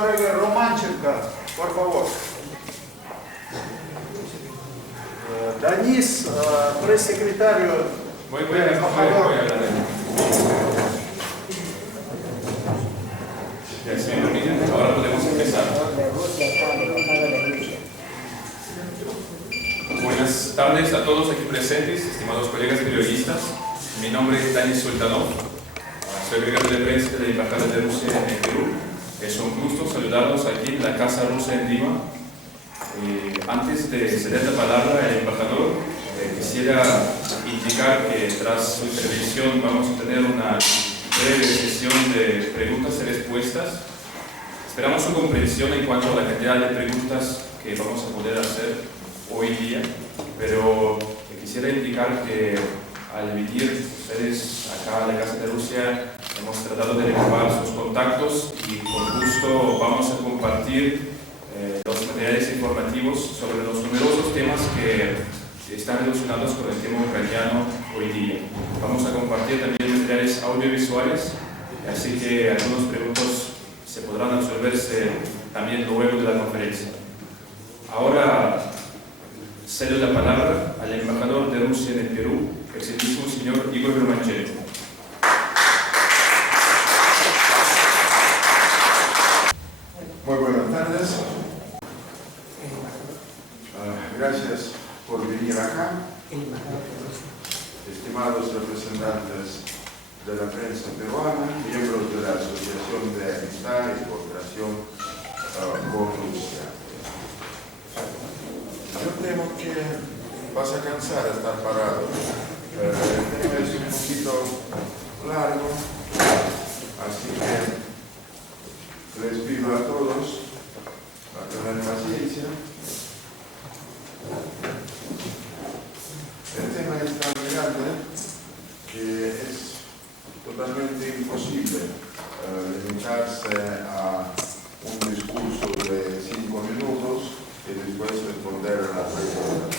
señor Romanchenko, por favor. Denis, pressecretario. Muy bien. Señor presidente, ahora podemos empezar. Buenas tardes a todos aquí presentes, estimados colegas periodistas. Mi nombre es Denis Sultanov, soy agregado de prensa de la Embajada de Rusia en Perú. Es un gusto saludarlos aquí en la Casa Rusa en Lima. Antes de ceder la palabra al embajador, quisiera indicar que tras su intervención vamos a tener una breve sesión de preguntas y respuestas. Esperamos su comprensión en cuanto a la cantidad de preguntas que vamos a poder hacer hoy día, pero quisiera indicar que al venir ustedes acá a la Casa de Rusia hemos tratado de recabar sus contactos y con gusto vamos a compartir los materiales informativos sobre los numerosos temas que están relacionados con el tema ucraniano hoy día. Vamos a compartir también materiales audiovisuales, así que algunos preguntas se podrán absorberse también luego de la conferencia. Ahora cedo la palabra al embajador de Rusia en el Perú, el excelentísimo señor Igor Romanchenko. Muy buenas tardes. Gracias por venir acá. Estimados representantes de la prensa peruana, miembros de la Asociación de Amistad y Cooperación con Rusia. Yo temo que vas a cansar de estar parado. El tema es un poquito largo, así que les pido a todos a tener paciencia. El tema es tan grande que es totalmente imposible limitarse a un discurso de 5 minutos y después responder a las preguntas.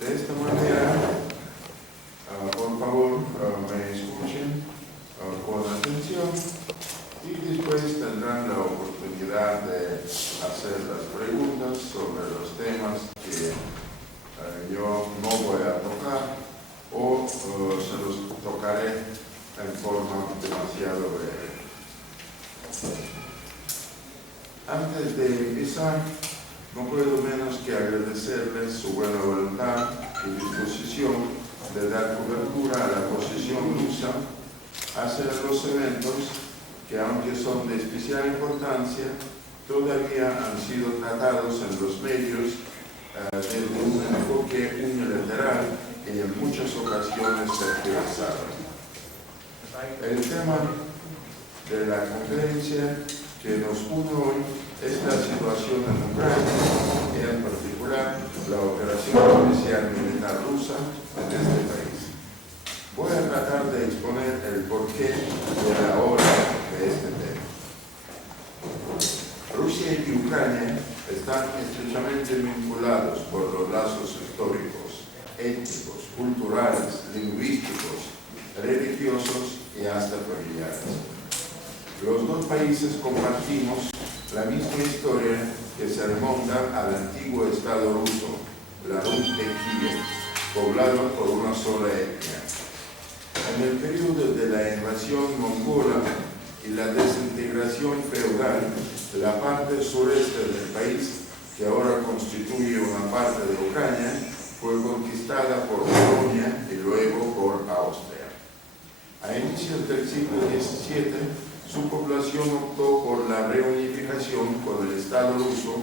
De esta manera, por favor, me escuchen con atención y después tendrán la oportunidad de hacer las preguntas sobre los temas que yo no voy a tocar o se los tocaré en forma demasiado breve. Antes de empezar, no puedo menos que agradecerles su buena voluntad y disposición de dar cobertura a la posición rusa hacia los eventos que, aunque son de especial importancia, todavía han sido tratados en los medios desde un enfoque unilateral y en muchas ocasiones tergiversado. El tema de la conferencia que nos une hoy es la situación en Ucrania y en particular la operación especial militar rusa en este país. Voy a tratar de exponer el porqué de la hora de este tema. Rusia y Ucrania están estrechamente vinculados por los lazos históricos, étnicos, culturales, lingüísticos, religiosos y hasta familiares. Los dos países compartimos la misma historia que se remonta al antiguo Estado ruso, la Rus de Kiev, poblado por una sola etnia. En el periodo de la invasión mongola y la desintegración feudal, la parte sureste del país, que ahora constituye una parte de Ucrania, fue conquistada por Polonia y luego por Austria. A inicios del siglo XVII, su población optó por la reunificación con el Estado ruso,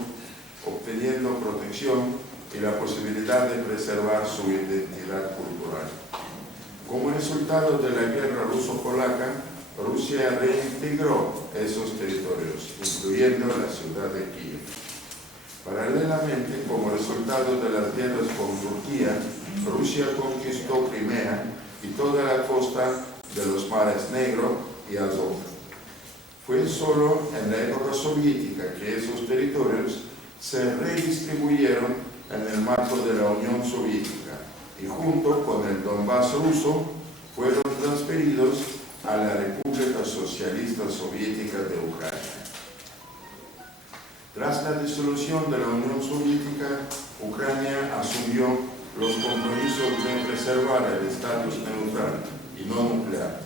obteniendo protección y la posibilidad de preservar su identidad cultural. Como resultado de la guerra ruso-polaca, Rusia reintegró esos territorios, incluyendo la ciudad de Kiev. Paralelamente, como resultado de las guerras con Turquía, Rusia conquistó Crimea y toda la costa de los mares Negro y Azov. Fue solo en la época soviética que esos territorios se redistribuyeron en el marco de la Unión Soviética y junto con el Donbass ruso fueron transferidos a la República Socialista Soviética de Ucrania. Tras la disolución de la Unión Soviética, Ucrania asumió los compromisos de preservar el estatus neutral y no nuclear.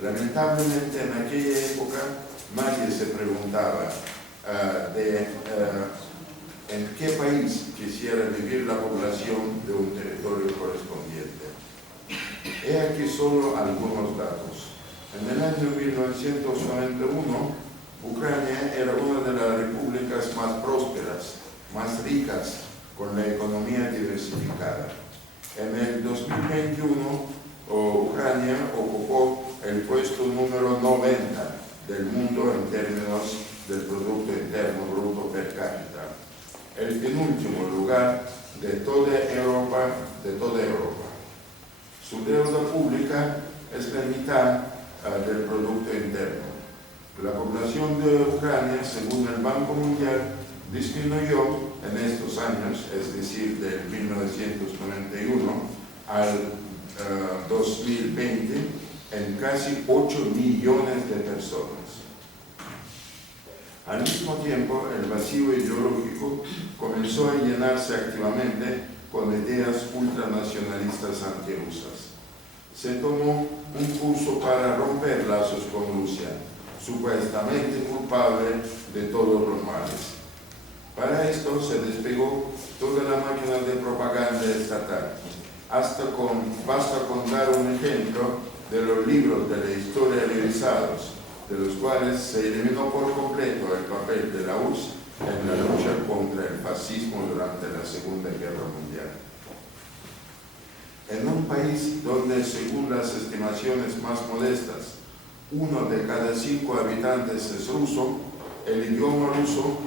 Lamentablemente, en aquella época, nadie se preguntaba en qué país quisiera vivir la población de un territorio correspondiente. He aquí solo algunos datos. En el año 1991, Ucrania era una de las repúblicas más prósperas, más ricas, con la economía diversificada. En el 2021, Ucrania ocupó el puesto número 90 del mundo en términos del Producto Interno Bruto per cápita, el penúltimo lugar de toda Europa. Su deuda pública es la mitad del Producto Interno. La población de Ucrania, según el Banco Mundial, disminuyó en estos años, es decir, del 1991 al 2020, en casi 8 millones de personas. Al mismo tiempo, el vacío ideológico comenzó a llenarse activamente con ideas ultranacionalistas antirrusas. Se tomó un curso para romper lazos con Rusia, supuestamente culpable de todos los males. Para esto se despegó toda la máquina de propaganda estatal. Basta con dar un ejemplo de los libros de la historia revisados, de los cuales se eliminó por completo el papel de la URSS en la lucha contra el fascismo durante la Segunda Guerra Mundial. En un país donde, según las estimaciones más modestas, 1 de cada 5 habitantes es ruso, el idioma ruso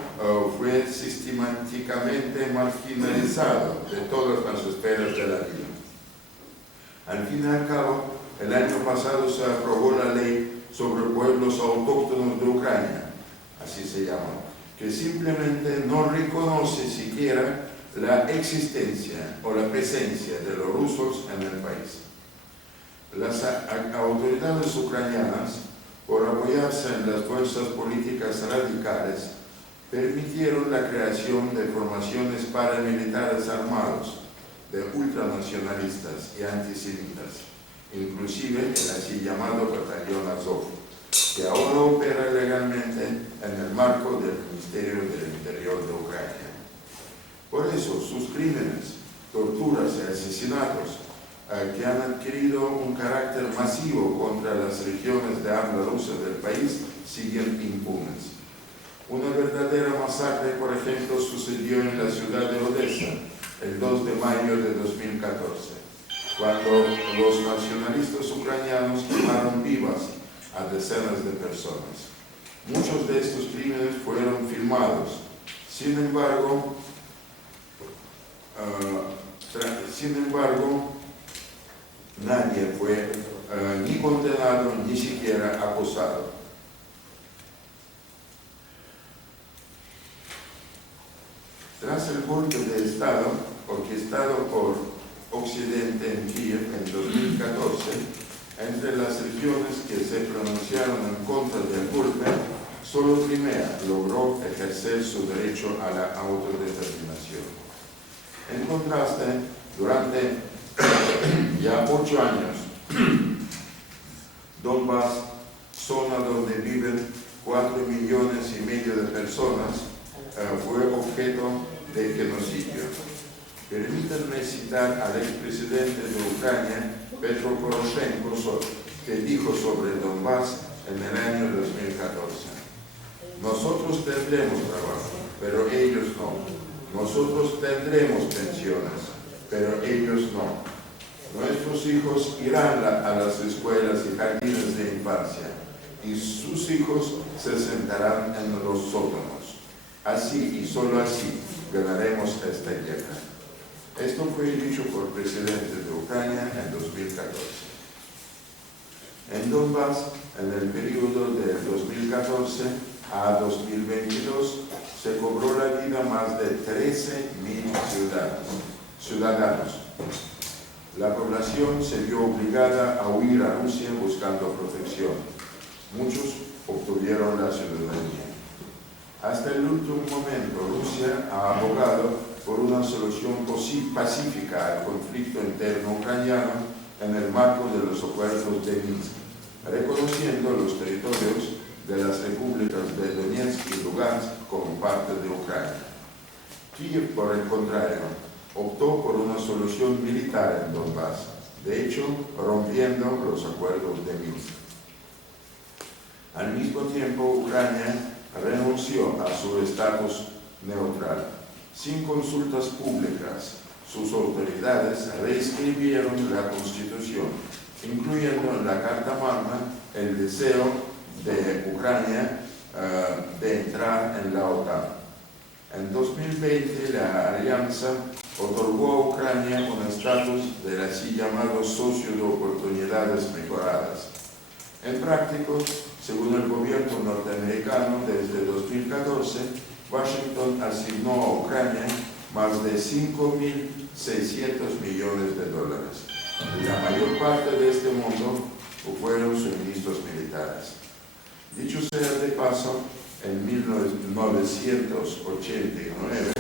fue sistemáticamente marginalizado de todas las esferas de la vida. Al fin y al cabo, el año pasado se aprobó la ley sobre pueblos autóctonos de Ucrania, así se llama, que simplemente no reconoce siquiera la existencia o la presencia de los rusos en el país. Las autoridades ucranianas, por apoyarse en las fuerzas políticas radicales, permitieron la creación de formaciones paramilitares armados, de ultranacionalistas y antisemitas, inclusive el así llamado Batallón Azov, que ahora opera legalmente en el marco del Ministerio del Interior de Ucrania. Por eso, sus crímenes, torturas y asesinatos, que han adquirido un carácter masivo contra las regiones de habla rusa del país, siguen impunes. Una verdadera masacre, por ejemplo, sucedió en la ciudad de Odessa el 2 de mayo de 2014, cuando los nacionalistas ucranianos quemaron vivas a decenas de personas. Muchos de estos crímenes fueron filmados. Sin embargo, nadie fue ni condenado ni siquiera acusado. Tras el golpe de Estado orquestado por Occidente en Kiev en 2014, entre las regiones que se pronunciaron en contra del golpe, solo Crimea logró ejercer su derecho a la autodeterminación. En contraste, durante ya 8 años, Donbass, zona donde viven 4,5 millones de personas, fue objeto de genocidio. Permítanme citar al expresidente de Ucrania, Petro Poroshenko, que dijo sobre Donbass en el año 2014. Nosotros tendremos trabajo, pero ellos no. Nosotros tendremos pensiones, pero ellos no. Nuestros hijos irán a las escuelas y jardines de infancia, y sus hijos se sentarán en los sótanos. Así y solo así ganaremos esta guerra. Esto fue dicho por el presidente de Ucrania en 2014. En Donbass, en el periodo de 2014 a 2022, se cobró la vida más de 13,000 ciudadanos. La población se vio obligada a huir a Rusia buscando protección. Muchos obtuvieron la ciudadanía. Hasta el último momento, Rusia ha abogado por una solución pacífica al conflicto interno ucraniano en el marco de los acuerdos de Minsk, reconociendo los territorios de las repúblicas de Donetsk y Lugansk como parte de Ucrania. Kiev, por el contrario, optó por una solución militar en Donbass, de hecho, rompiendo los acuerdos de Minsk. Al mismo tiempo, Ucrania renunció a su estatus neutral. Sin consultas públicas, sus autoridades reescribieron la Constitución, incluyendo en la Carta Magna el deseo de Ucrania de entrar en la OTAN. En 2020, la alianza otorgó a Ucrania un estatus del así llamado socio de oportunidades mejoradas. En práctica, según el gobierno norteamericano, desde 2014, Washington asignó a Ucrania más de 5.600 millones de dólares. La mayor parte de este monto fueron suministros militares. Dicho sea de paso, en 1989,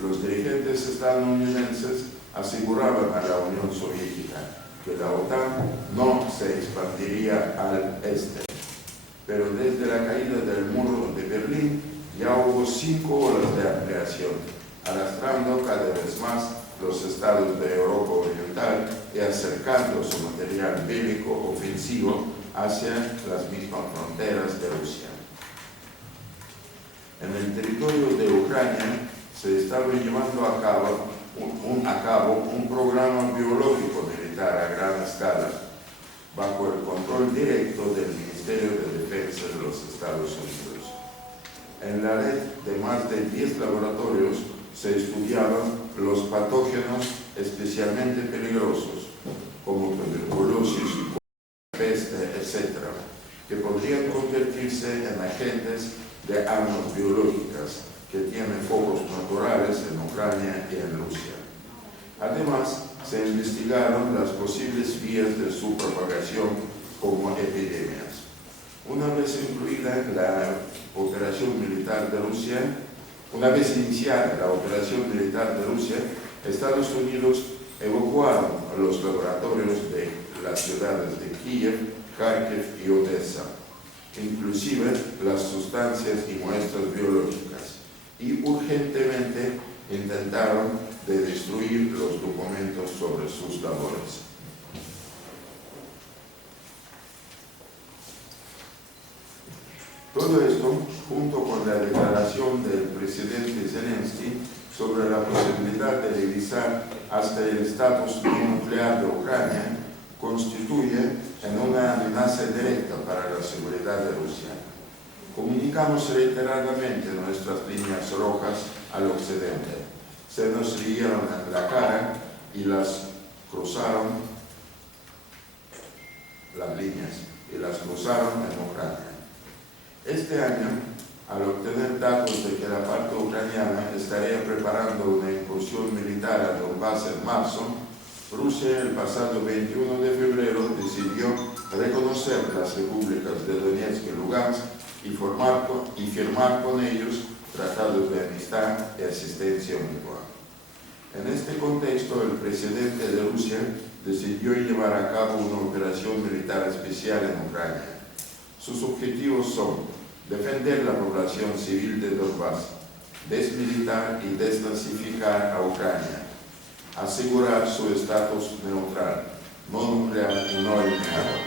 los dirigentes estadounidenses aseguraban a la Unión Soviética que la OTAN no se expandiría al este. Pero desde la caída del muro de Berlín ya hubo 5 olas de ampliación, arrastrando cada vez más los estados de Europa Oriental y acercando su material bélico ofensivo hacia las mismas fronteras de Rusia. En el territorio de Ucrania se estaba llevando a cabo un programa biológico militar a gran escala, bajo el control directo del Ministerio de Defensa de los Estados Unidos. En la red de más de 10 laboratorios se estudiaban los patógenos especialmente peligrosos, como tuberculosis, peste, etc., que podrían convertirse en agentes de armas biológicas que tienen focos naturales en Ucrania y en Rusia. Además, se investigaron las posibles vías de su propagación como epidemias. Una vez incluida la operación militar de Rusia, una vez iniciada la operación militar de Rusia, Estados Unidos evacuaron los laboratorios de las ciudades de Kiev, Kharkiv y Odessa, inclusive las sustancias y muestras biológicas, y urgentemente intentaron de destruir los documentos sobre sus labores. Todo esto, junto con la declaración del presidente Zelensky sobre la posibilidad de revisar hasta el estatus nuclear de Ucrania, constituye en una amenaza directa para la seguridad de Rusia. Comunicamos reiteradamente nuestras líneas rojas al occidente. Se nos rieron en la cara y las cruzaron las líneas y las cruzaron en Ucrania. Este año, al obtener datos de que la parte ucraniana estaría preparando una incursión militar a Donbass en marzo, Rusia el pasado 21 de febrero decidió reconocer las repúblicas de Donetsk y Lugansk y firmar con ellos tratados de amistad y asistencia mutua. En este contexto, el presidente de Rusia decidió llevar a cabo una operación militar especial en Ucrania. Sus objetivos son defender la población civil de Donbass, desmilitar y desnazificar a Ucrania, asegurar su estatus neutral, no nuclear y no alineado.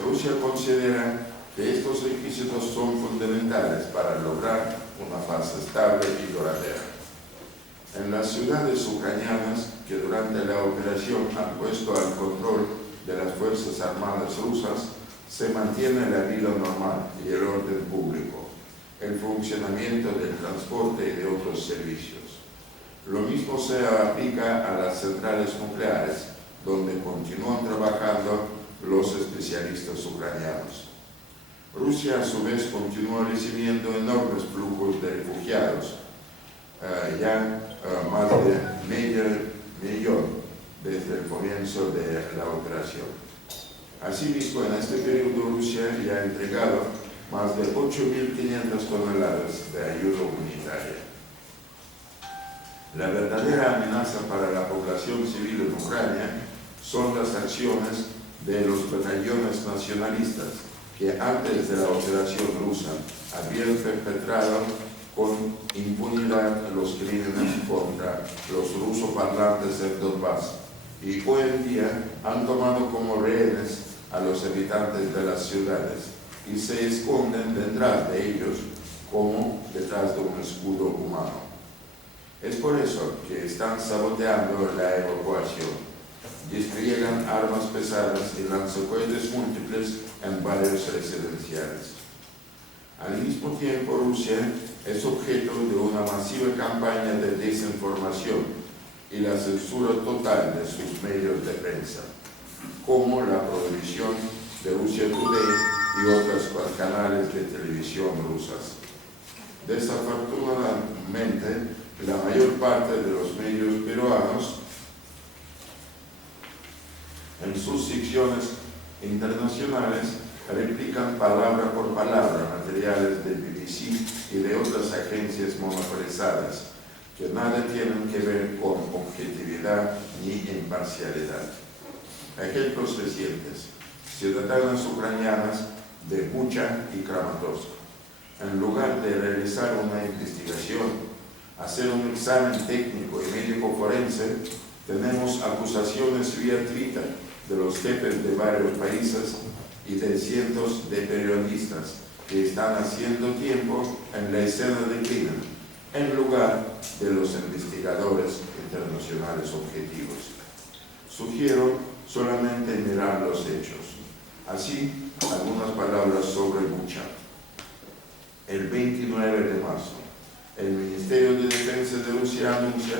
Rusia considera que estos requisitos son fundamentales para lograr una paz estable y duradera. En las ciudades ucranianas que durante la operación han puesto al control de las Fuerzas Armadas rusas, se mantiene la vida normal y el orden público, el funcionamiento del transporte y de otros servicios. Lo mismo se aplica a las centrales nucleares, donde continúan trabajando los especialistas ucranianos. Rusia, a su vez, continúa recibiendo enormes flujos de refugiados, más de medio millón desde el comienzo de la operación. Asimismo, en este periodo Rusia ya ha entregado más de 8.500 toneladas de ayuda humanitaria. La verdadera amenaza para la población civil en Ucrania son las acciones de los batallones nacionalistas que antes de la operación rusa habían perpetrado con impunidad los crímenes contra los rusoparlantes del Donbass y hoy en día han tomado como rehenes a los habitantes de las ciudades y se esconden detrás de ellos como detrás de un escudo humano. Es por eso que están saboteando la evacuación. Despliegan armas pesadas y lanzacohetes múltiples en barrios residenciales. Al mismo tiempo, Rusia es objeto de una masiva campaña de desinformación y la censura total de sus medios de prensa, como la prohibición de Russia Today y otros canales de televisión rusas. Desafortunadamente, la mayor parte de los medios peruanos en sus secciones internacionales replican palabra por palabra materiales del BBC y de otras agencias monopolizadas que nada tienen que ver con objetividad ni imparcialidad. Ejemplos recientes: ciudadanas ucranianas de Bucha y Kramatorsk, en lugar de realizar una investigación, hacer un examen técnico y médico forense, tenemos acusaciones vía Twitter de los jefes de varios países y de cientos de periodistas que están haciendo tiempo en la escena del crimen, en lugar de los investigadores internacionales objetivos. Sugiero solamente mirar los hechos. Así, algunas palabras sobre Bucha. El 29 de marzo, el Ministerio de Defensa de Rusia anuncia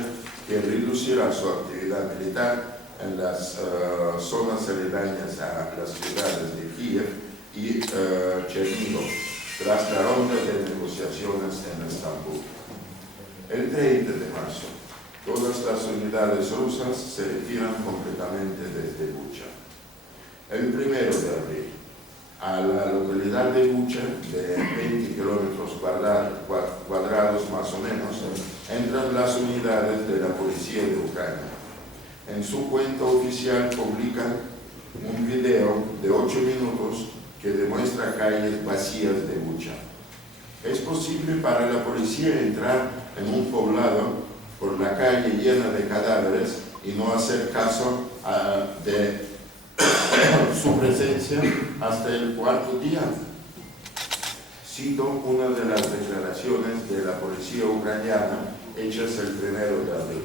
que reducirá su actividad militar en las zonas aledañas a las ciudades de Kiev y Chernígov, tras la ronda de negociaciones en Estambul. El 30 de marzo, todas las unidades rusas se retiran completamente desde Bucha. El 1 de abril, a la localidad de Bucha, de 20 kilómetros cuadrados más o menos, entran las unidades de la policía de Ucrania. En su cuenta oficial publican un video de 8 minutos que demuestra calles vacías de Bucha. ¿Es posible para la policía entrar en un poblado por la calle llena de cadáveres y no hacer caso de su presencia hasta el cuarto día? Cito una de las declaraciones de la policía ucraniana hechas el 1 de abril.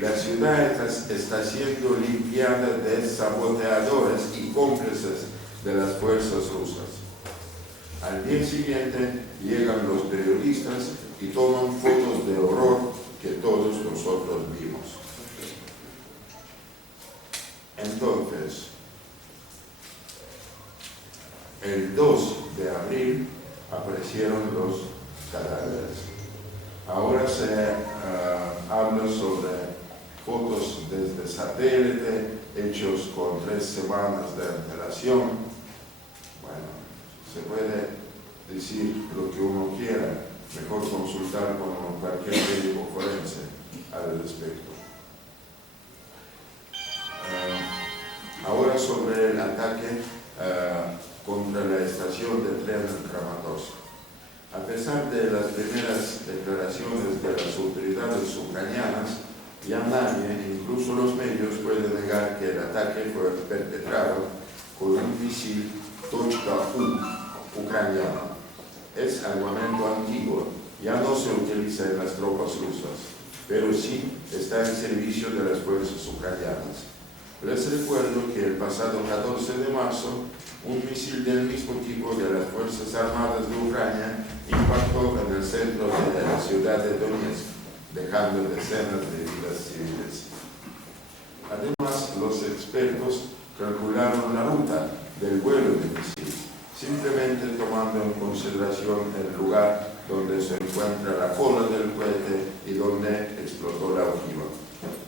La ciudad está siendo limpiada de saboteadores y cómplices de las fuerzas rusas. Al día siguiente llegan los periodistas y toman fotos de horror que todos nosotros vimos. Entonces, el 2 de abril aparecieron los cadáveres. Ahora se habla sobre fotos desde satélite, hechos con 3 semanas de antelación. Bueno, se puede decir lo que uno quiera, mejor consultar con cualquier médico forense al respecto. Ahora sobre el ataque contra la estación de tren en Kramatorsk. A pesar de las primeras declaraciones de las autoridades ucranianas, ya nadie, incluso los medios, puede negar que el ataque fue perpetrado con un misil .U ucraniano. Es armamento antiguo, ya no se utiliza en las tropas rusas, pero sí está en servicio de las fuerzas ucranianas. Les recuerdo que el pasado 14 de marzo, un misil del mismo tipo de las Fuerzas Armadas de Ucrania impactó en el centro de la ciudad de Donetsk, dejando decenas de vidas civiles. Además, los expertos calcularon la ruta del vuelo del misil, simplemente tomando en consideración el lugar donde se encuentra la cola del cohete y donde explotó la ojiva.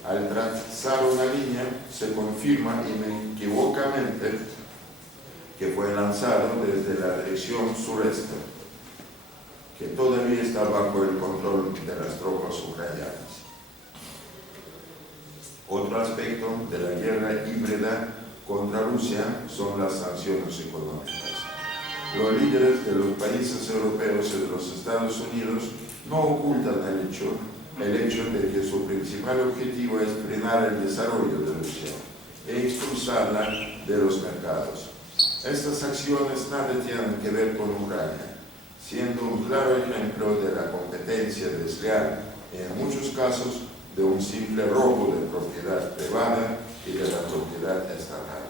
Al trazar una línea, se confirma inequívocamente que fue lanzado desde la dirección sureste, que todavía está bajo el control de las tropas ucranianas. Otro aspecto de la guerra híbrida contra Rusia son las sanciones económicas. Los líderes de los países europeos y de los Estados Unidos no ocultan el hecho de que su principal objetivo es frenar el desarrollo de Rusia e expulsarla de los mercados. Estas acciones nada tienen que ver con Ucrania, siendo un claro ejemplo de la competencia desleal y en muchos casos de un simple robo de propiedad privada y de la propiedad estatal.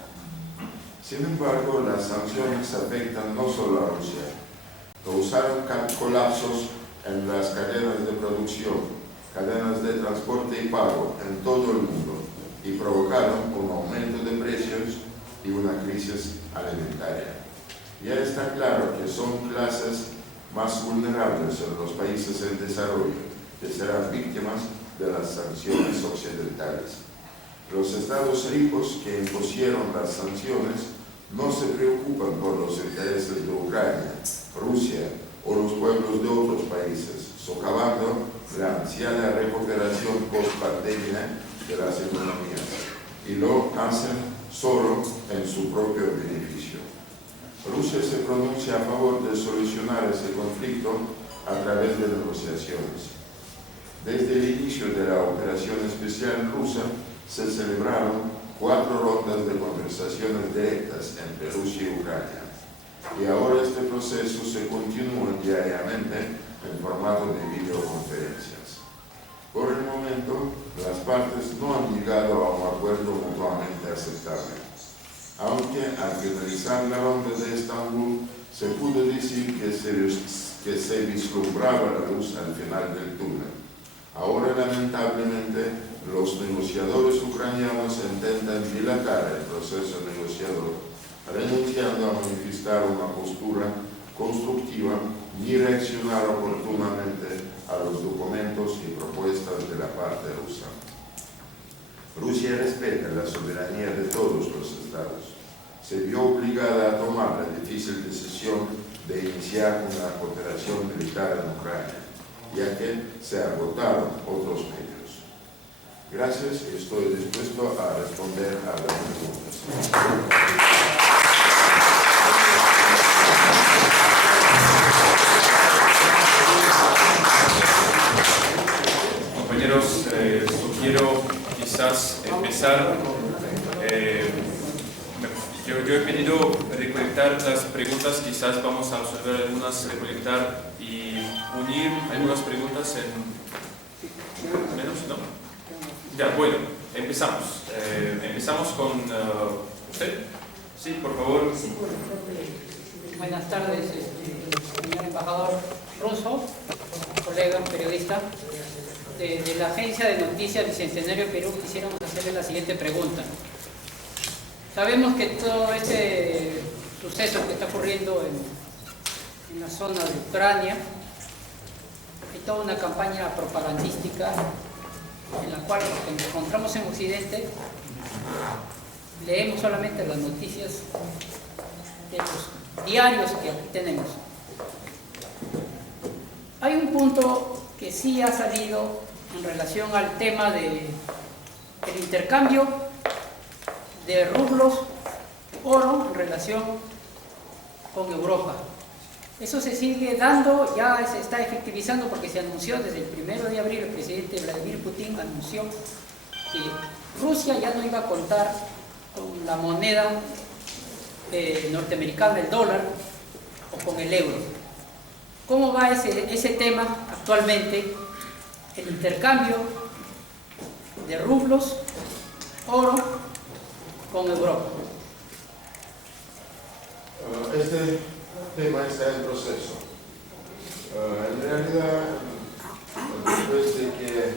Sin embargo, las sanciones afectan no solo a Rusia, causaron colapsos en las cadenas de producción, cadenas de transporte y pago en todo el mundo y provocaron un aumento de precios y una crisis alimentaria. Ya está claro que son clases más vulnerables en los países en desarrollo que serán víctimas de las sanciones occidentales. Los estados ricos que impusieron las sanciones no se preocupan por los intereses de Ucrania, Rusia o los pueblos de otros países, socavando la ansiada recuperación post-pandemia de las economías, y lo hacen solo en su propio beneficio. Rusia se pronuncia a favor de solucionar ese conflicto a través de negociaciones. Desde el inicio de la operación especial rusa se celebraron 4 rondas de conversaciones directas entre Rusia y Ucrania. Y ahora este proceso se continúa diariamente en formato de videoconferencias. Por el momento, las partes no han llegado a un acuerdo mutuamente aceptable. Aunque al finalizar la ronda de Estambul se pudo decir que se vislumbraba la luz al final del túnel. Ahora, lamentablemente, los negociadores ucranianos intentan dilatar el proceso negociador, renunciando a manifestar una postura constructiva ni reaccionar oportunamente a los documentos y propuestas de la parte rusa. Rusia respeta la soberanía de todos los estados. Se vio obligada a tomar la difícil decisión de iniciar una operación militar en Ucrania, ya que se agotaron otros medios. Gracias y estoy dispuesto a responder a las preguntas. Compañeros, sugiero quizás empezar. Yo he pedido recolectar las preguntas, quizás vamos a resolver algunas, recolectar y unir algunas preguntas en menos, ¿no? Ya, bueno, empezamos. Empezamos con usted. Sí, por favor. Sí, buenas tardes, señor embajador ruso, colega periodista. De la agencia de noticias Bicentenario Perú quisiéramos hacerle la siguiente pregunta. Sabemos que todo este suceso que está ocurriendo en la zona de Ucrania hay toda una campaña propagandística en la cual los que nos encontramos en Occidente leemos solamente las noticias de los diarios que aquí tenemos. Hay un punto que sí ha salido en relación al tema del intercambio de rublos, oro en relación con Europa. Eso se sigue dando, ya se está efectivizando porque se anunció desde el 1 de abril, el presidente Vladimir Putin anunció que Rusia ya no iba a contar con la moneda norteamericana, el dólar, o con el euro. ¿Cómo va ese tema actualmente? El intercambio de rublos, oro, con Europa. Este tema está en proceso. En realidad, después de que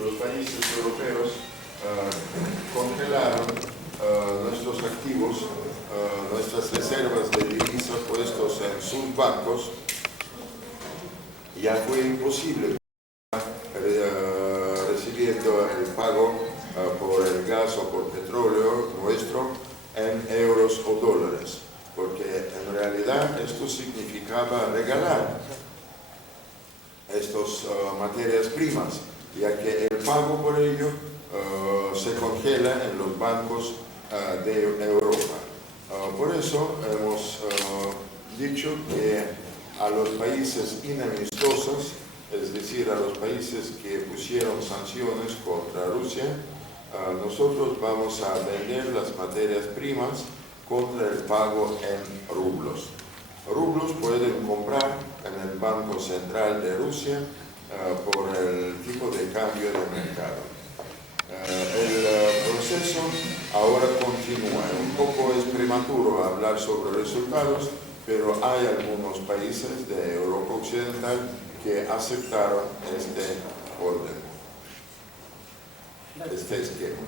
los países europeos congelaron nuestros activos, nuestras reservas de divisas puestos en sus bancos, ya fue imposible recibiendo el pago por el gas o por petróleo nuestro en euros o dólares, porque realidad esto significaba regalar estas materias primas, ya que el pago por ello se congela en los bancos de Europa. Por eso hemos dicho que a los países inamistosos, es decir, a los países que pusieron sanciones contra Rusia, nosotros vamos a vender las materias primas contra el pago en rublos. Rublos pueden comprar en el Banco Central de Rusia por el tipo de cambio de mercado. El proceso ahora continúa. Un poco es prematuro hablar sobre resultados, pero hay algunos países de Europa Occidental que aceptaron este orden, este esquema.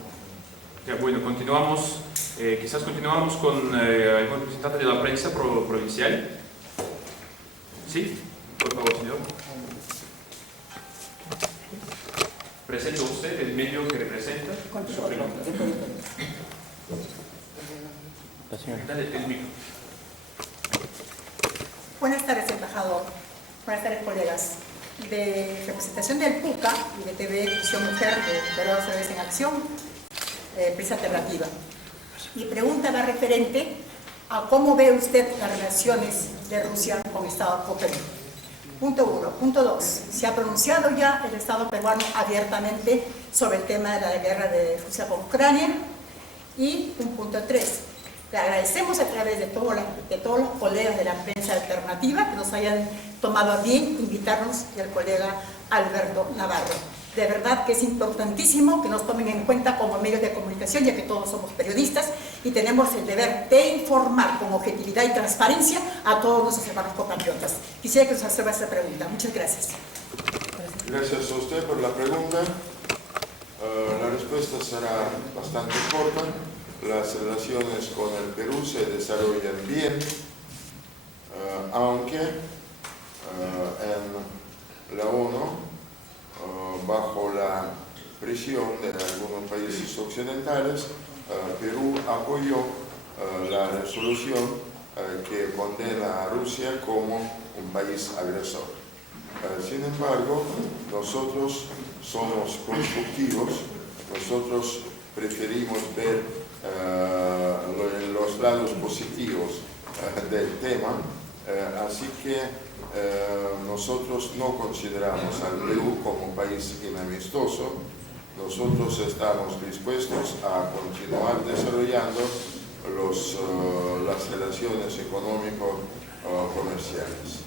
Ya, bueno, continuamos. Quizás continuamos con algún representante de la prensa provincial. Sí, por favor, señor. ¿Presenta usted el medio que representa? Dale el micro. Buenas tardes, embajador. Buenas tardes, colegas. De representación del PUCA y de TV Visión Mujer de Perú Otra en Acción, Prensa Alternativa. Mi pregunta va referente a cómo ve usted las relaciones de Rusia con Perú. Punto 1. Punto 2. ¿Se ha pronunciado ya el Estado peruano abiertamente sobre el tema de la guerra de Rusia con Ucrania? Y un punto 3. Le agradecemos a través de todos los colegas de la prensa alternativa que nos hayan tomado a bien invitarnos y al colega Alberto Navarro. De verdad que es importantísimo que nos tomen en cuenta como medios de comunicación, ya que todos somos periodistas y tenemos el deber de informar con objetividad y transparencia a todos nuestros hermanos compatriotas. Quisiera que nos haga esta pregunta. Muchas gracias. Gracias a usted por la pregunta. La respuesta será bastante corta. Las relaciones con el Perú se desarrollan bien, aunque en la ONU, bajo la presión de algunos países occidentales, Perú apoyó la resolución que condena a Rusia como un país agresor. Sin embargo, nosotros somos constructivos, nosotros preferimos ver los lados positivos del tema, así que nosotros no consideramos al Perú como un país inamistoso. Nosotros estamos dispuestos a continuar desarrollando las relaciones económico-comerciales.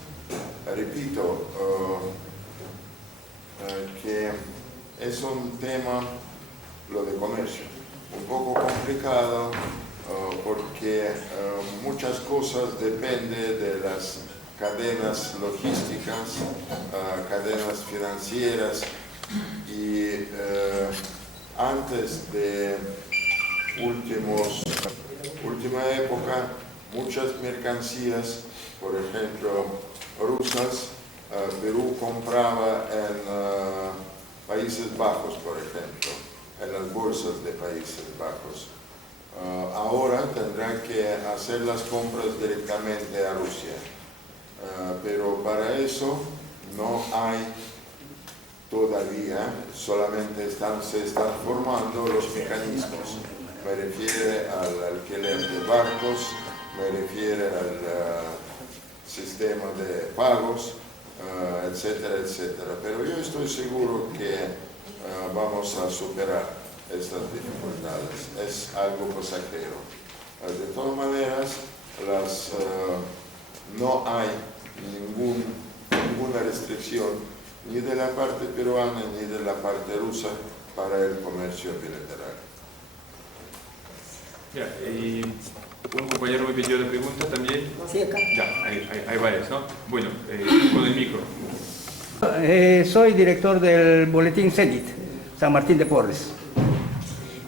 Repito que es un tema, lo de comercio, un poco complicado porque muchas cosas dependen de las cadenas logísticas, cadenas financieras y antes de última época muchas mercancías, por ejemplo rusas, Perú compraba en Países Bajos, por ejemplo, en las bolsas de Países Bajos. Ahora tendrán que hacer las compras directamente a Rusia, pero para eso no hay todavía, solamente se están formando los mecanismos. Me refiero al alquiler de barcos, me refiero al sistema de pagos, etcétera, etcétera. Pero yo estoy seguro que vamos a superar estas dificultades. Es algo pasajero. De todas maneras, no hay ninguna restricción ni de la parte peruana ni de la parte rusa para el comercio bilateral. Ya, y un compañero me pidió la pregunta también. Sí, acá. Ya, hay varias, ¿no? Bueno, con el micro. Soy director del Boletín Zenit, San Martín de Porres.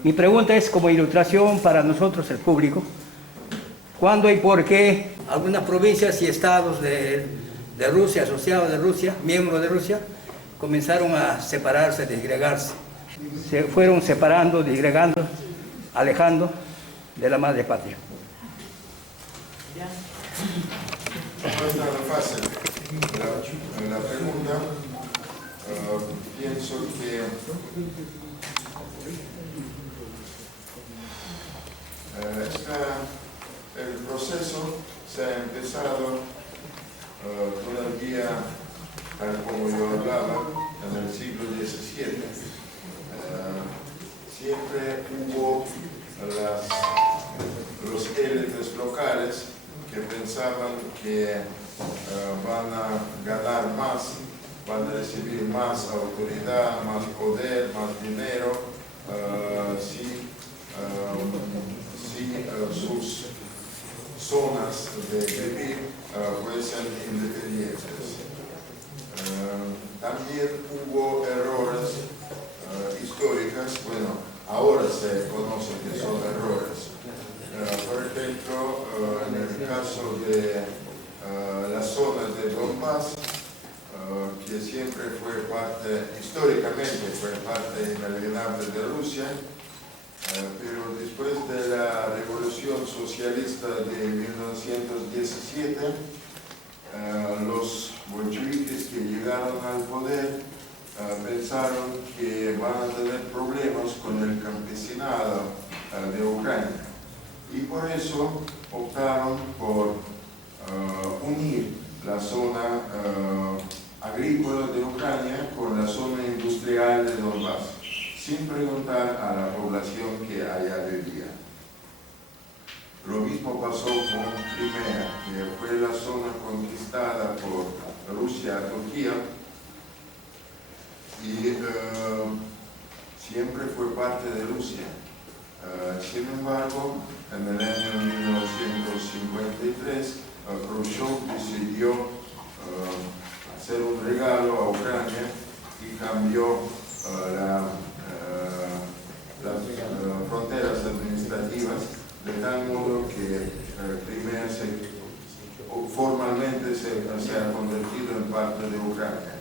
Mi pregunta es como ilustración para nosotros, el público. ¿Cuándo y por qué algunas provincias y estados de Rusia, asociados de Rusia, miembros de Rusia, comenzaron a separarse, disgregarse? Se fueron separando, disgregando, alejando de la madre patria. No es nada fácil la pregunta. Pienso que el proceso se ha empezado todavía, tal como yo hablaba, en el siglo XVII. Siempre hubo los élites locales que pensaban que van a ganar más, van a recibir más autoridad, más poder, más dinero, si sus zonas de vivir fuesen independientes. También hubo errores históricos, bueno, ahora se conoce que son errores. Por ejemplo, en el caso de las zonas de Donbass, que siempre fue parte, históricamente fue parte inalienable de Rusia, pero después de la revolución socialista de 1917, los bolcheviques que llegaron al poder pensaron que van a tener problemas con el campesinado de Ucrania. Y por eso optaron por unir la zona agrícola de Ucrania con la zona industrial de Donbass, sin preguntar a la población que allá vivía. Lo mismo pasó con Crimea, que fue la zona conquistada por Rusia a Turquía, y siempre fue parte de Rusia. Sin embargo, en el año 1953, Khrushchev decidió hacer un regalo a Ucrania y cambió las fronteras administrativas de tal modo que Crimea formalmente se ha convertido en parte de Ucrania.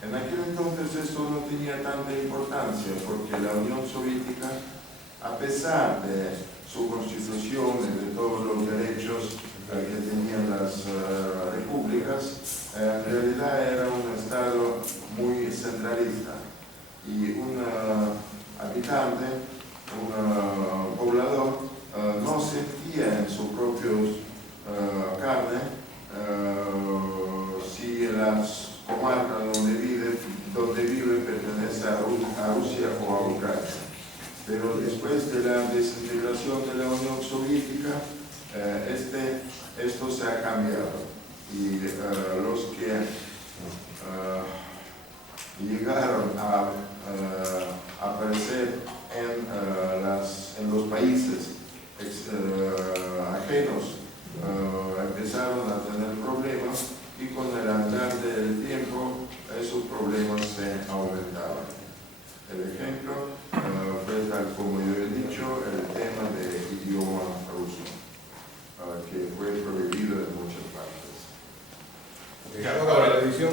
En aquel entonces esto no tenía tanta importancia porque la Unión Soviética, a pesar de su constitución y de todos los derechos que tenían las repúblicas, en realidad era un estado muy centralista y un habitante, un poblador, no sentía en su propia carne si las comarcas donde vive pertenece a Rusia o a Ucrania. Pero después de la desintegración de la Unión Soviética, esto se ha cambiado y los que llegaron a aparecer en los países ajenos empezaron a tener problemas y con el andar del tiempo esos problemas se aumentaban. El ejemplo fue, tal como yo he dicho, el tema del idioma ruso, que fue prohibido en muchas partes. Ahora, tranquilo.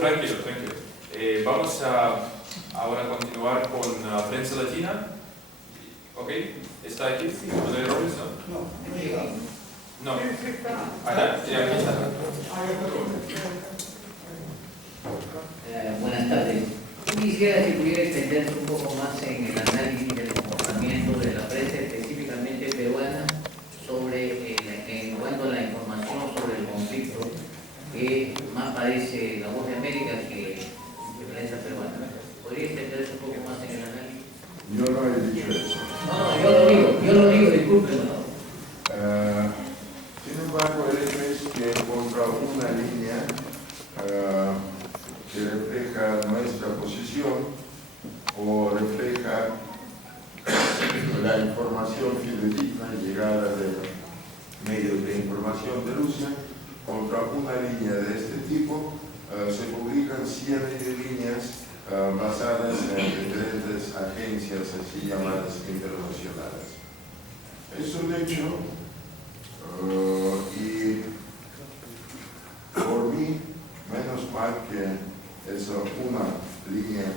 Vamos a ahora continuar con Prensa Latina. ¿Ok? ¿Está aquí? ¿No hay errores? No llega. No. Allá, aquí está. Buenas tardes. Quisiera si pudiera extenderse un poco más en el análisis del comportamiento de la prensa, específicamente peruana, sobre en cuanto a la información sobre el conflicto, que más parece La Voz de América que prensa peruana. ¿Podría extenderse un poco más en el análisis? Yo no he dicho eso. No, yo lo digo, discúlpenme. Sin embargo, el hecho es que contra una línea que refleja nuestra posición o refleja la información fidedigna llegada de medios de información de Rusia, contra una línea de este tipo se publican 100 líneas basadas en diferentes agencias así llamadas internacionales. Es un hecho y por mí, menos mal que esa una línea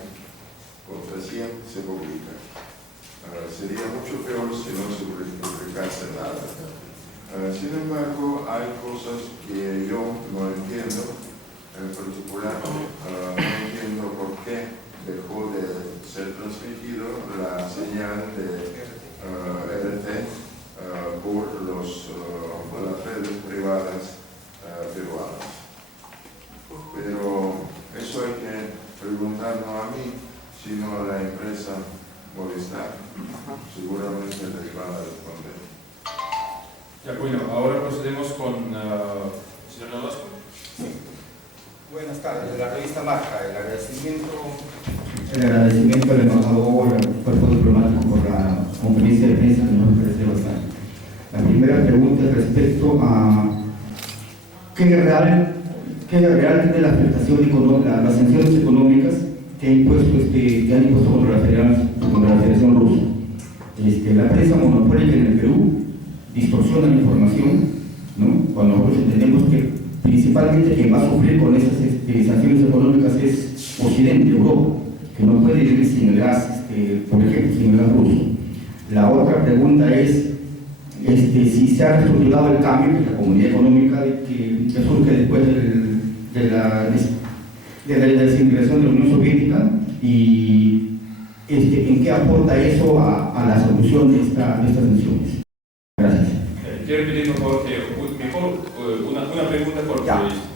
contra 100 se publica. Sería mucho peor si no se publicase nada. Sin embargo, hay cosas que yo no entiendo. En particular, no entiendo por qué dejó de ser transmitido la señal de RT por las redes privadas peruanas. Pero eso hay que preguntarnos a mí, sino a la empresa Movistar. Seguramente les van a responder. Ya, bueno, ahora procedemos con el señor Nolasco. Buenas tardes, de la revista Marca. El agradecimiento al embajador, al cuerpo diplomático por la conferencia de prensa que nos ofrece bastante. La primera pregunta es respecto a qué real tiene la afectación económica, las sanciones económicas que han impuesto contra la Federación Rusa. La prensa monopólica en el Perú distorsiona la información, ¿no? Cuando nosotros entendemos que principalmente quien va a sufrir con esas sanciones económicas es Occidente, Europa, que no puede vivir sin el gas, por ejemplo, sin el gas ruso. La otra pregunta es si se ha reestructurado el cambio de la comunidad económica que surge después de la desintegración de la Unión Soviética y en qué aporta eso a la solución de estas sanciones. Gracias. Quiero pedir, por favor, que mejor una pregunta por periodista.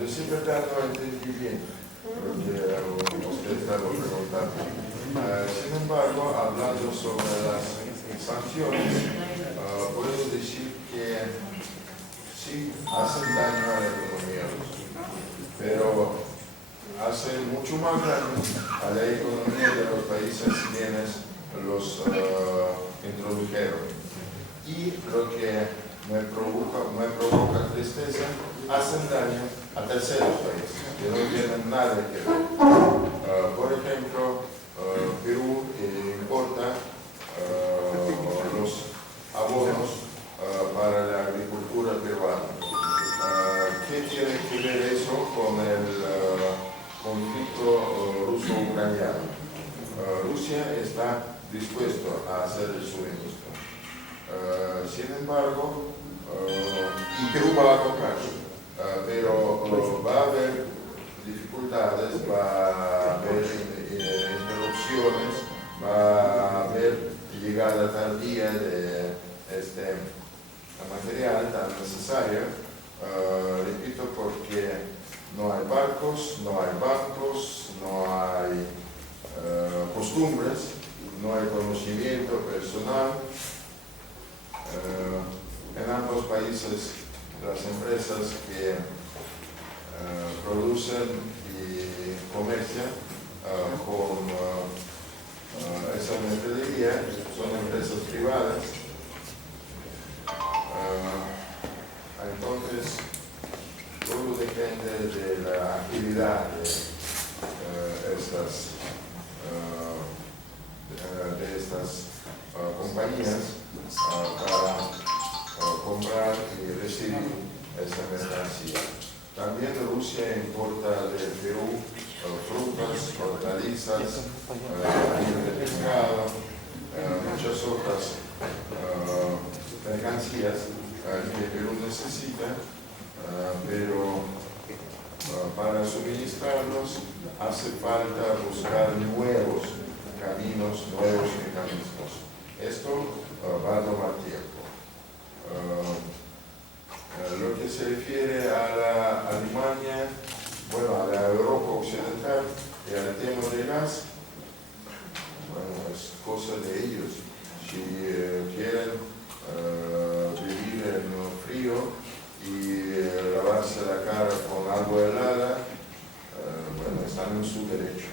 Yo siempre no entendí bien lo que usted estaba preguntando. Sin embargo, hablando sobre las sanciones, puedo decir que sí hacen daño a la economía rusa, pero hacen mucho más daño a la economía de los países quienes los introdujeron. Y lo que me provoca tristeza, hacen daño a terceros países que no tienen nada que ver. Por ejemplo, Perú importa los abonos para la agricultura peruana. ¿Qué tiene que ver eso con el conflicto ruso-ucraniano? Rusia está dispuesto a hacer el suministro. Sin embargo, y Perú va a comprar, pero va a haber dificultades, va a haber interrupciones, va a haber llegada tardía de este material tan necesario, repito, porque no hay barcos, no hay bancos, no hay costumbres, no hay conocimiento personal. En ambos países las empresas que producen y comercian con esa mercadería son empresas privadas. Entonces, todo depende de la actividad de estas compañías para comprar y recibir esa mercancía. También Rusia importa de Perú frutas, hortalizas, harina de pescado, muchas otras mercancías que Perú necesita, pero para suministrarlos hace falta buscar nuevos caminos, nuevos mecanismos. Esto va a tomar tiempo. Lo que se refiere a la Alemania, bueno, a la Europa Occidental y al tema de gas, bueno, es cosa de ellos. Si quieren vivir en lo frío y lavarse la cara con agua helada, bueno, están en su derecho.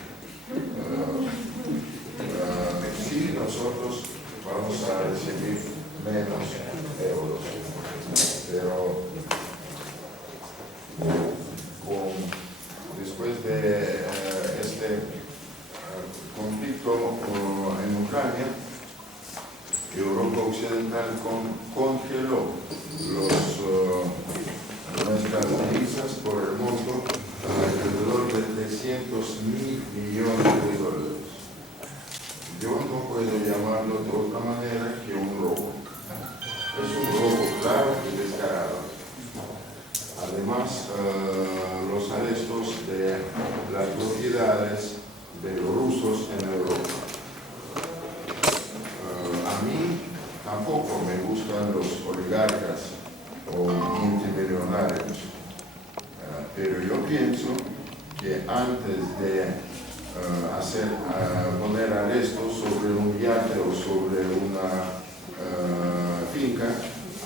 Sí, nosotros vamos a recibir menos euros, pero más los arrestos de las propiedades de los rusos en Europa. A mí tampoco me gustan los oligarcas o multimillonarios, pero yo pienso que antes de poner arrestos sobre un yate o sobre una finca,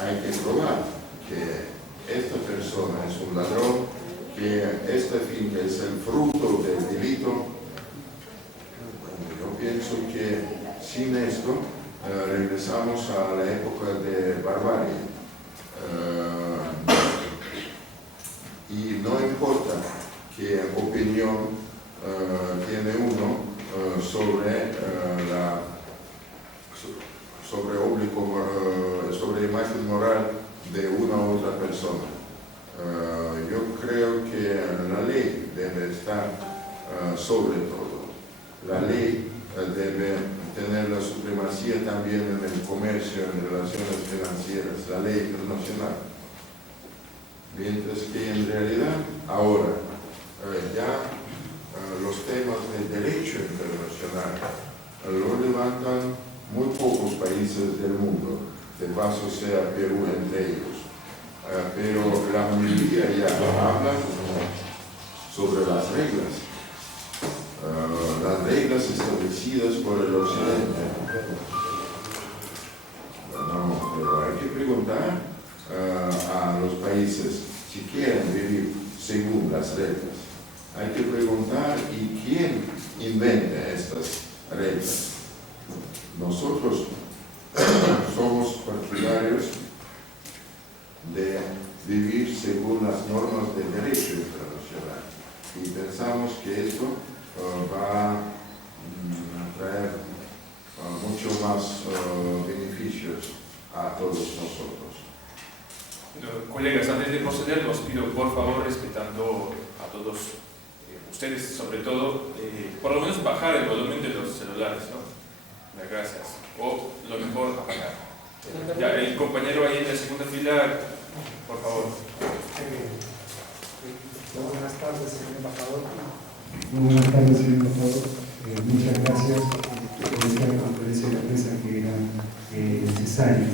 hay que probar que esta persona es un ladrón, que esta finca es el fruto del delito. Yo pienso que sin esto regresamos a la época de barbarie. Y no importa qué opinión tiene uno sobre imagen moral de una u otra persona. Yo creo que la ley debe estar sobre todo. La ley debe tener la supremacía también en el comercio, en relaciones financieras, la ley internacional. Mientras que en realidad ahora ya los temas de derecho internacional lo levantan muy pocos países del mundo, de paso sea Perú entre ellos. Pero la mayoría ya habla sobre las reglas establecidas por el Occidente. Bueno, pero hay que preguntar a los países si quieren vivir según las reglas. Hay que preguntar ¿y quién inventa estas reglas? Nosotros somos partidarios de vivir según las normas del derecho internacional y pensamos que esto va a traer mucho más beneficios a todos nosotros. Colegas, antes de proceder, los pido por favor, respetando a todos ustedes, sobre todo, por lo menos bajar el volumen de los celulares, ¿no? Gracias. O lo mejor, apagar. Ya, el compañero ahí en la segunda fila, por favor. Buenas tardes, señor embajador. Muy buenas tardes, señor embajador. Muchas gracias por esta conferencia de prensa que era necesaria.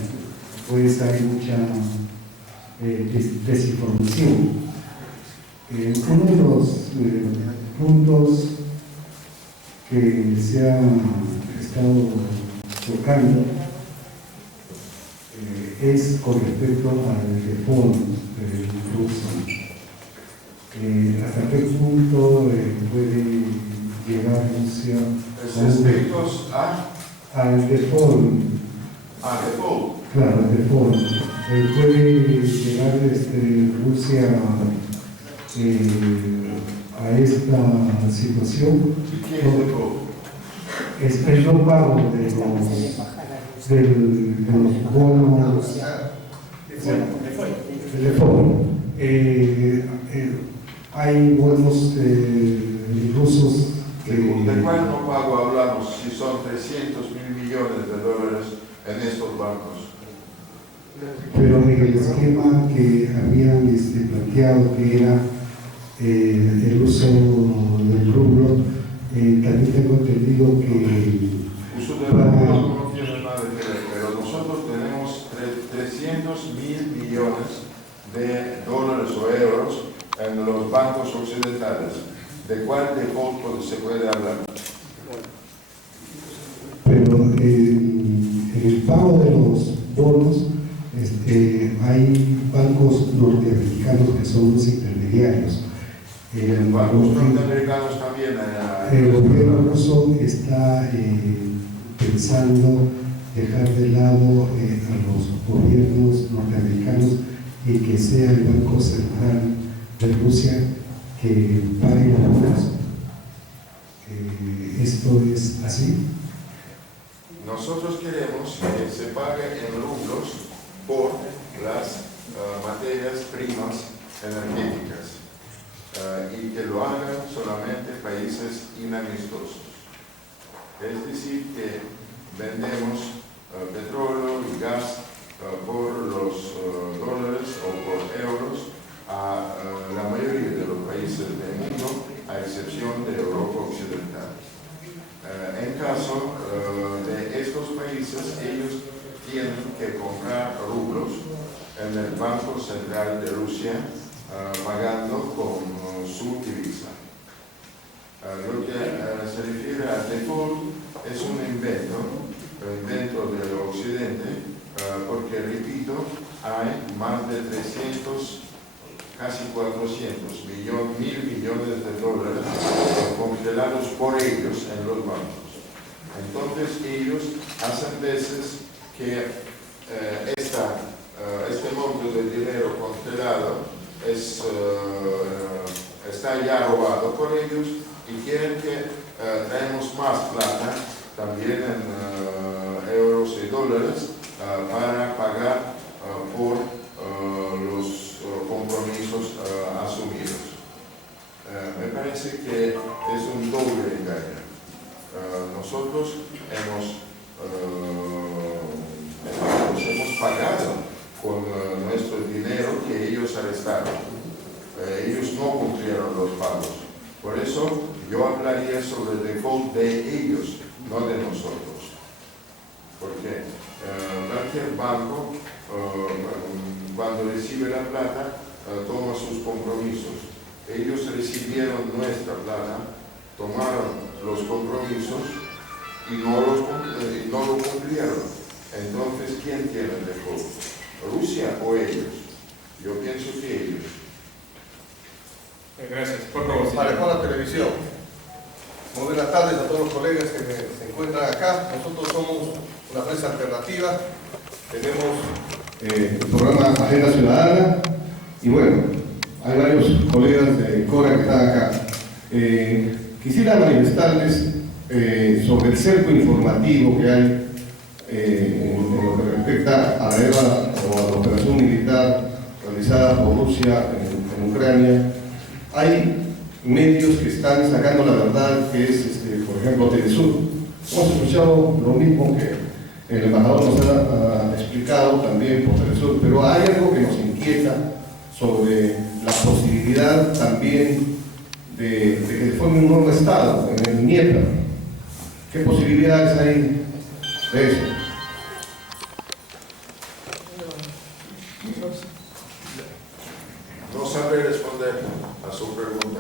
Pues hay mucha desinformación. Uno de los puntos que se ha estado tocando es con respecto al reforma ruso. ¿Hasta qué punto puede llegar Rusia al default? Claro, al default. ¿Puede llegar Rusia a esta situación? Es el no pago de los bonos, el default. Hay bonos rusos ¿De cuál no pago hablamos si son 300.000 millones de dólares en estos bancos? Pero en el esquema que habían planteado, que era el uso del rublo, también tengo entendido que uso del rublo no tiene nada que ver, pero nosotros tenemos 300.000 millones de dólares o euros en los bancos occidentales. ¿De cuál default se puede hablar? Pero en el pago de los bonos hay bancos norteamericanos que son los intermediarios. En bancos norteamericanos también. El gobierno ruso está pensando dejar de lado a los gobiernos norteamericanos y que sea el Banco Central de Rusia que pague los bonos. ¿Esto es así? Nosotros queremos que se pague en rublos por las materias primas energéticas y que lo hagan solamente países inamistosos. Es decir, que vendemos petróleo y gas por los dólares o por euros a en el Banco Central de Rusia, pagando con su divisa. Lo que se refiere al default es un invento del Occidente, porque, repito, hay más de 300, casi 400 mil millones de dólares congelados por ellos en los bancos. Entonces ellos hacen veces que este monto de dinero congelado está ya robado por ellos y quieren que traemos más plata, también en euros y dólares, para pagar por los compromisos asumidos. Me parece que es un doble engaño. Nosotros hemos pagado con nuestro dinero que ellos arrestaron. Ellos no cumplieron los pagos. Por eso yo hablaría sobre el default de ellos, no de nosotros. Porque cualquier banco, cuando recibe la plata, toma sus compromisos. Ellos recibieron nuestra plata, tomaron los compromisos y no lo cumplieron. Entonces, ¿quién tiene el default? ¿Rusia o ellos? Yo pienso que ellos. Gracias. Por favor, Para la televisión. Muy buenas tardes a todos los colegas que se encuentran acá. Nosotros somos una prensa alternativa. Tenemos el programa Agenda Ciudadana. Y bueno, hay varios colegas de Cora que están acá. Quisiera manifestarles sobre el cerco informativo que hay en lo que respecta a la guerra o a la operación militar realizada por Rusia en Ucrania. Hay medios que están sacando la verdad, que es, por ejemplo, Telesur. Hemos escuchado lo mismo que el embajador nos ha explicado también por Telesur, pero hay algo que nos inquieta sobre la posibilidad también de que se forme un nuevo Estado en el Dniepr. ¿Qué posibilidades hay de eso? No sabré responder a su pregunta.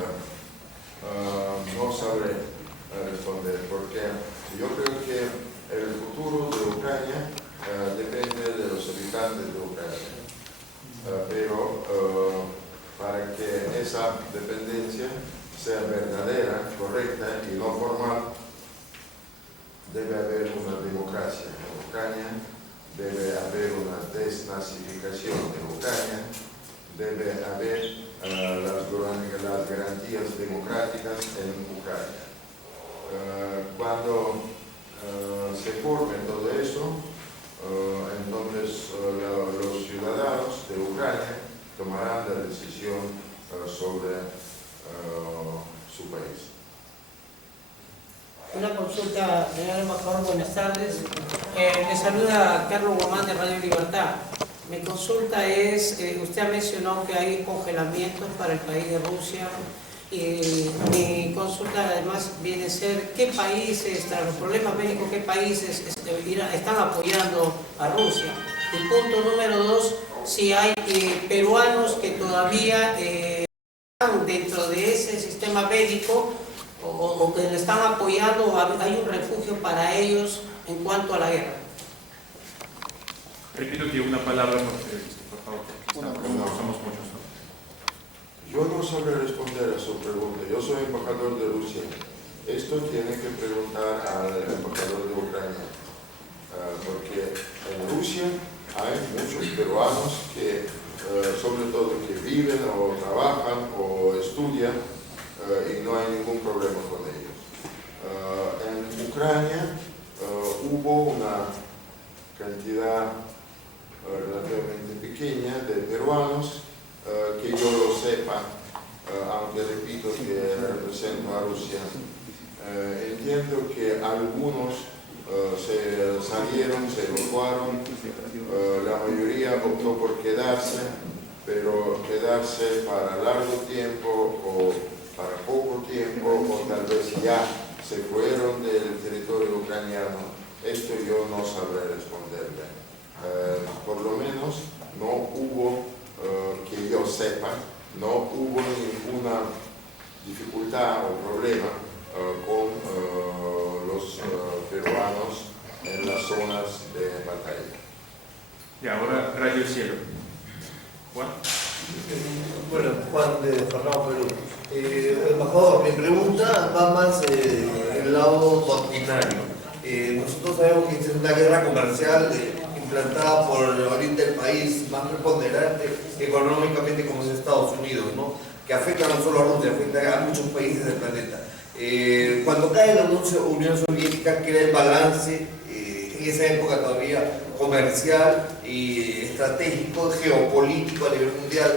No sabré responder porque yo creo que el futuro de Ucrania depende de los habitantes de Ucrania. Pero para que esa dependencia sea verdadera, correcta y no formal, debe haber una democracia en Ucrania, debe haber una desnazificación de Ucrania, debe haber las garantías democráticas en Ucrania. Cuando se forme todo eso, entonces los ciudadanos de Ucrania tomarán la decisión sobre su país. Una consulta, señor embajador, buenas tardes. Le saluda Carlos Guamán de Radio Libertad. Mi consulta es, usted mencionó que hay congelamientos para el país de Rusia. Y mi consulta además viene a ser, ¿qué países, tras los problemas bélicos, qué países están apoyando a Rusia? Y punto número 2, si hay peruanos que todavía están dentro de ese sistema bélico o que le están apoyando, o hay un refugio para ellos en cuanto a la guerra. Repito que una palabra por favor. Somos muchos, ¿no? Yo no sabré responder a su pregunta. Yo soy embajador de Rusia. Esto tiene que preguntar al embajador de Ucrania. Porque en Rusia hay muchos peruanos que, sobre todo, que viven o trabajan o estudian y no hay ningún problema con ellos. En Ucrania hubo una cantidad relativamente pequeña de peruanos, que yo lo sepa, aunque repito que represento a Rusia. Entiendo que algunos se salieron, se evacuaron, la mayoría optó por quedarse, pero quedarse para largo tiempo o para poco tiempo, o tal vez ya se fueron del territorio ucraniano. Esto yo no sabré responderle. Por lo menos no hubo, que yo sepa, no hubo ninguna dificultad o problema con los peruanos en las zonas de batalla. Y ahora Radio Cielo. Juan. Bueno, Juan de Fernando, Perú. Embajador, mi pregunta va más del lado doctrinario. Nosotros sabemos que esta es una guerra comercial implantada por ahorita el país más preponderante económicamente como es Estados Unidos, ¿no? Que afecta no solo a Rusia, afecta a muchos países del planeta. Cuando cae la Unión Soviética queda el balance, en esa época todavía comercial y estratégico, geopolítico a nivel mundial.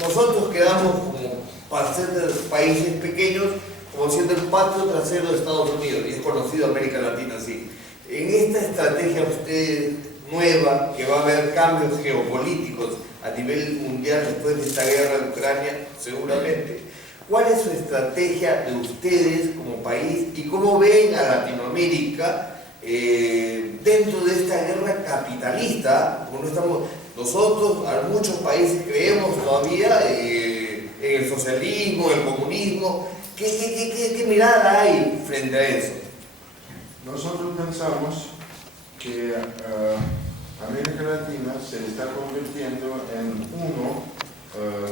Nosotros quedamos como para ser de países pequeños, como siendo el patio trasero de Estados Unidos, y es conocido América Latina así. En esta estrategia usted nueva, que va a haber cambios geopolíticos a nivel mundial después de esta guerra de Ucrania, seguramente, ¿cuál es su estrategia de ustedes como país y cómo ven a Latinoamérica dentro de esta guerra capitalista? Como no estamos, nosotros, muchos países creemos todavía en el socialismo, el comunismo. ¿Qué mirada hay frente a eso? Nosotros pensamos que América Latina se está convirtiendo en uno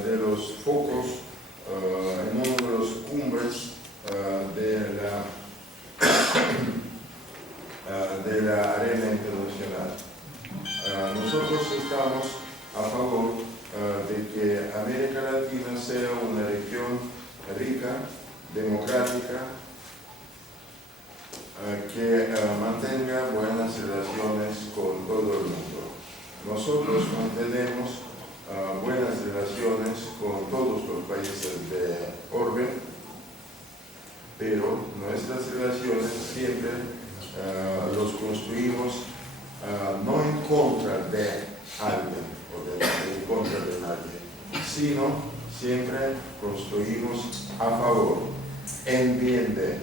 de los focos, en uno de los cumbres de la arena internacional. Nosotros estamos a favor de que América Latina sea una región rica, democrática, que mantenga buenas relaciones con todo el mundo. Nosotros mantenemos buenas relaciones con todos los países de orbe, pero nuestras relaciones siempre los construimos no en contra de alguien o en contra de nadie, sino siempre construimos a favor, en bien de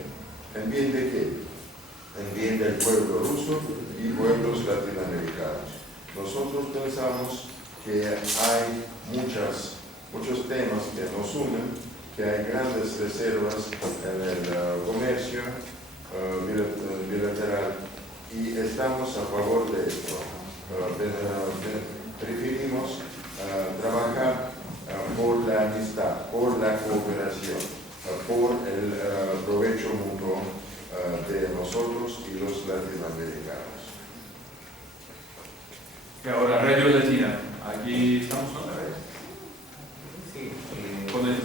qué? En bien del pueblo ruso y pueblos latinoamericanos. Nosotros pensamos que hay muchos temas que nos unen, que hay grandes reservas en el comercio bilateral y estamos a favor de esto. Preferimos trabajar por la amistad, por la cooperación, por el provecho mutuo de nosotros y los latinoamericanos. Y ahora Radio Latina. Aquí estamos otra vez. Sí. Con el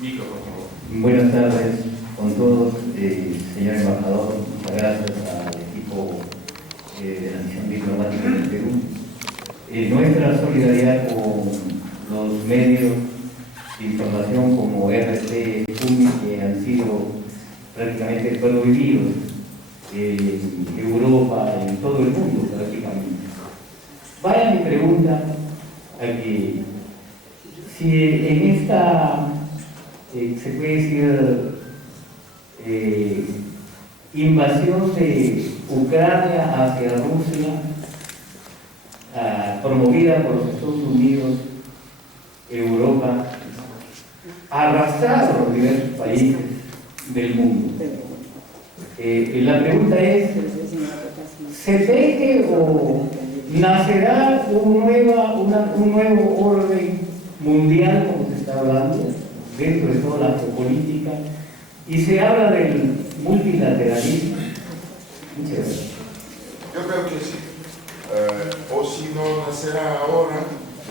micro, por favor. Buenas tardes con todos, señor embajador. Muchas gracias al equipo de la misión diplomática del Perú. Nuestra solidaridad con los medios de información como RT, UMI, que han sido prácticamente prohibidos en Europa, en todo el mundo prácticamente. Vaya mi pregunta aquí, si en esta, se puede decir, invasión de Ucrania hacia Rusia, promovida por los Estados Unidos, Europa, arrastraron los diversos países del mundo. La pregunta es, ¿se teje o nacerá un nuevo orden mundial, como se está hablando, dentro de toda la geopolítica, y se habla del multilateralismo? Muchas gracias. Yo creo que sí. O si no nacerá ahora,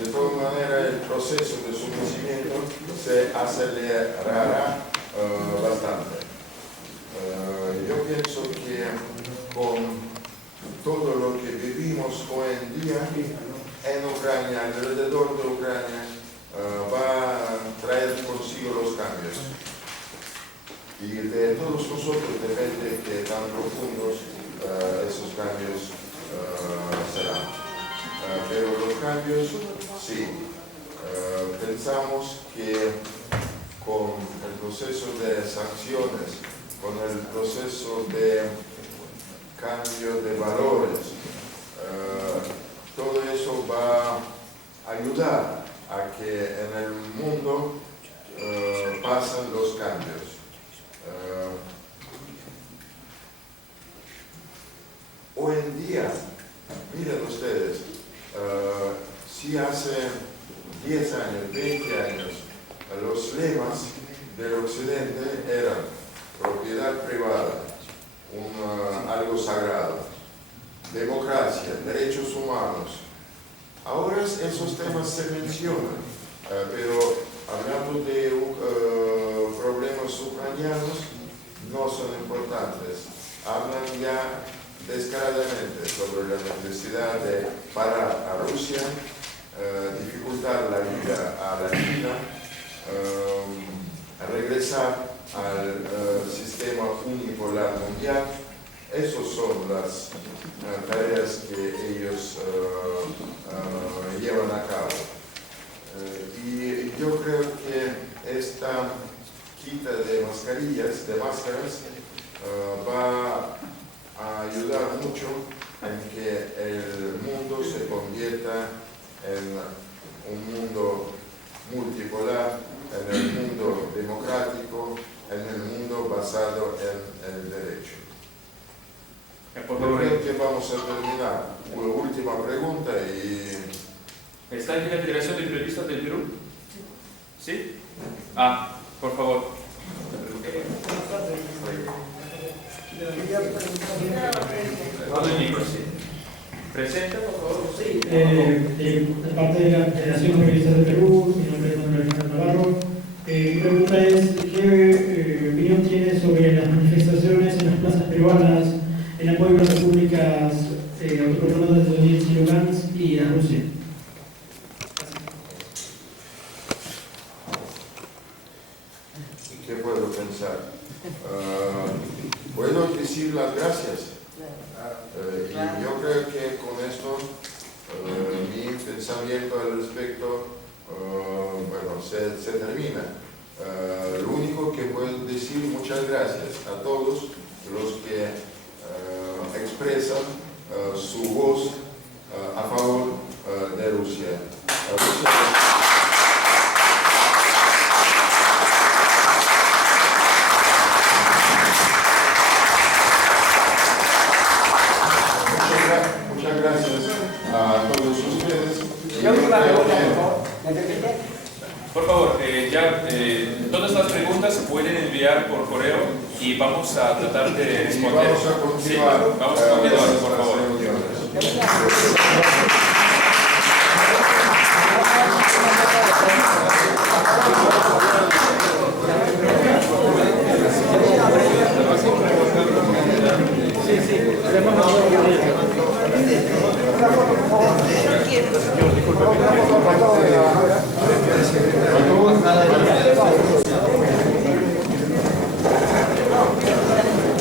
de todas maneras el proceso de su nacimiento se acelerará bastante. Yo pienso que con todo lo que vivimos hoy en día en Ucrania, alrededor de Ucrania, va a traer consigo los cambios. Y de todos nosotros depende que tan profundos esos cambios serán. Pero los cambios, sí. Pensamos que con el proceso de sanciones, con el proceso de cambio de valores, todo eso eso va a ayudar a que en el mundo pasen los cambios. Hoy en día, miren ustedes, si hace 10 años, 20 años, los lemas del occidente eran propiedad privada, algo sagrado, democracia, derechos humanos. Ahora esos temas se mencionan, pero hablando de problemas ucranianos no son importantes. Hablan ya descaradamente sobre la necesidad de parar a Rusia, dificultar la vida a la China, regresar al sistema unipolar mundial. Esas son las tareas que ellos llevan a cabo. Y yo creo que esta quita de máscaras, va a ayudar mucho en que el mundo se convierta en un mundo multipolar, en el mundo democrático, en el mundo basado en el derecho. Por favor. Creo que vamos a terminar. Una última pregunta y... ¿Está aquí la Federación de Periodistas del Perú? ¿Sí? Por favor. Presenta, por favor. Sí, de parte de la Federación de Periodistas del Perú, mi nombre es Manuel Alejandro Navarro. Mi pregunta es, ¿qué opinión tiene sobre las manifestaciones en las plazas peruanas en apoyo a las repúblicas autoproclamadas de Donetsk y Lugansk y a Rusia? ¿Qué puedo pensar? Puedo decir las gracias. Y yo creo que con esto mi pensamiento al respecto se termina. Lo único que puedo decir, muchas gracias a todos los que expresan su voz a favor de Rusia. Muchas gracias a todos ustedes. Por favor, todas las preguntas se pueden enviar por correo y vamos a tratar de responder. Vamos a continuar. Sí, vamos a continuar, por favor.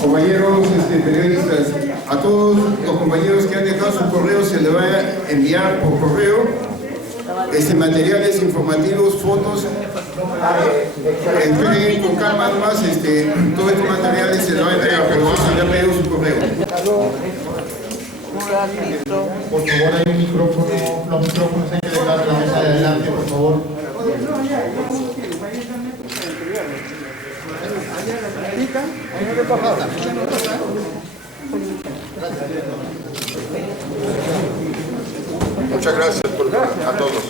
Compañeros periodistas, a todos los compañeros que han dejado su correo se les va a enviar por correo materiales informativos, fotos. Entreguen con calma nomás, todos estos materiales se les va a entregar, pero se les ha pedido su correo. Por favor, hay un micrófono, los micrófonos hay que dejar en la mesa de adelante, por favor. Muchas gracias a todos.